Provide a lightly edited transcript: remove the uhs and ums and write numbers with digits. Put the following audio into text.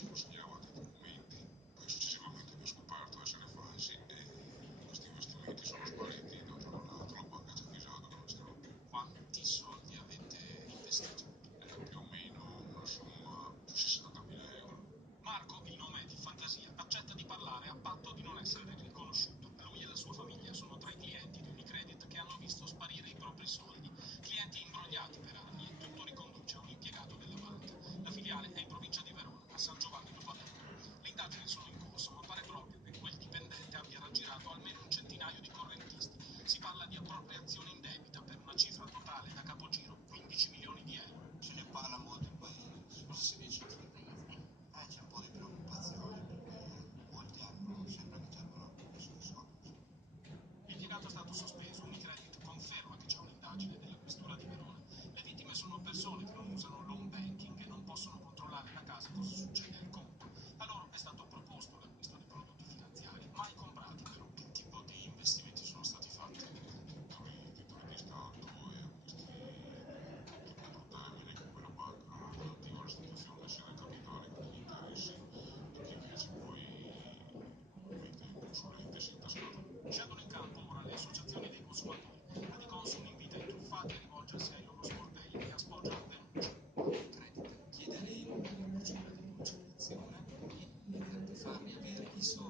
ci consegnava dei documenti, poi successivamente abbiamo scoperto essere falsi e questi investimenti sono spariti da un giorno all'altro, la banca ci ha avvisato che non c'erano più. Quanti soldi avete investito? Più o meno una somma su 60.000 euro. Marco, il nome è di fantasia, accetta di parlare a patto di non essere riconosciuto. Lui e la sua famiglia sono tra i clienti di Unicredit che hanno visto sparire i propri soldi. Clienti imbrogliati per anni e tutto riconduce a un impiegato della banca. La filiale è in provincia di Verona, a San Giovanni do Padova. Le indagini sono in corso, ma pare proprio che quel dipendente abbia raggirato almeno un centinaio di correntisti. Si parla di appropriazione indebita per una cifra totale da capogiro 15 milioni di euro. Se ne parla molto in paese, cosa si dice? C'è un po' di preoccupazione perché molti sembra che ci abbiano appreso dei soldi. L'impiegato è stato sospeso, Unicredit conferma che c'è un'indagine della questura di Verona. Le vittime sono persone che non usano l'home banking e non possono controllare da casa cosa succede al conto. A loro è stato proposto l'acquisto di prodotti finanziari, mai comprati però. Che tipo di investimenti sono stati fatti? Titoli di Stato e acquisti di breve termine in cui la banca garantiva l'istituzione sia del capitale che degli interessi e che invece poi ovviamente il consulente si è intascato. Scendono in campo ora le associazioni dei consumatori. Adiconsum invita i truffati a rivolgersi ai loro sportelli e a sporgere denunce. Credit chiederemo una procedura di conciliazione e per farvi avere i soldi